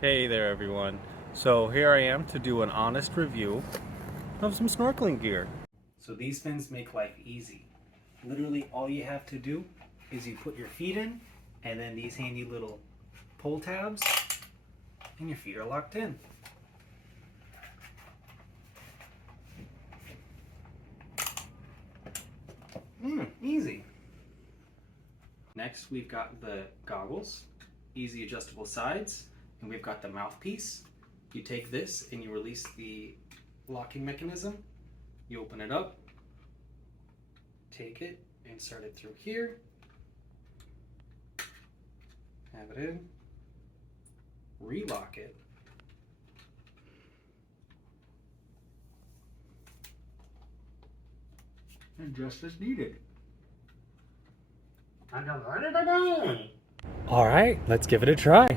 Hey there everyone. So here I am to do an honest review of some snorkeling gear. So these fins make life easy. Literally all you have to do is you put your feet in and then these handy little pull tabs and your feet are locked in. Easy. Next we've got the goggles, easy adjustable sides, and we've got the mouthpiece. You take this and you release the locking mechanism. You open it up, take it, insert it through here, have it in, relock it, and just as needed. All right, let's give it a try.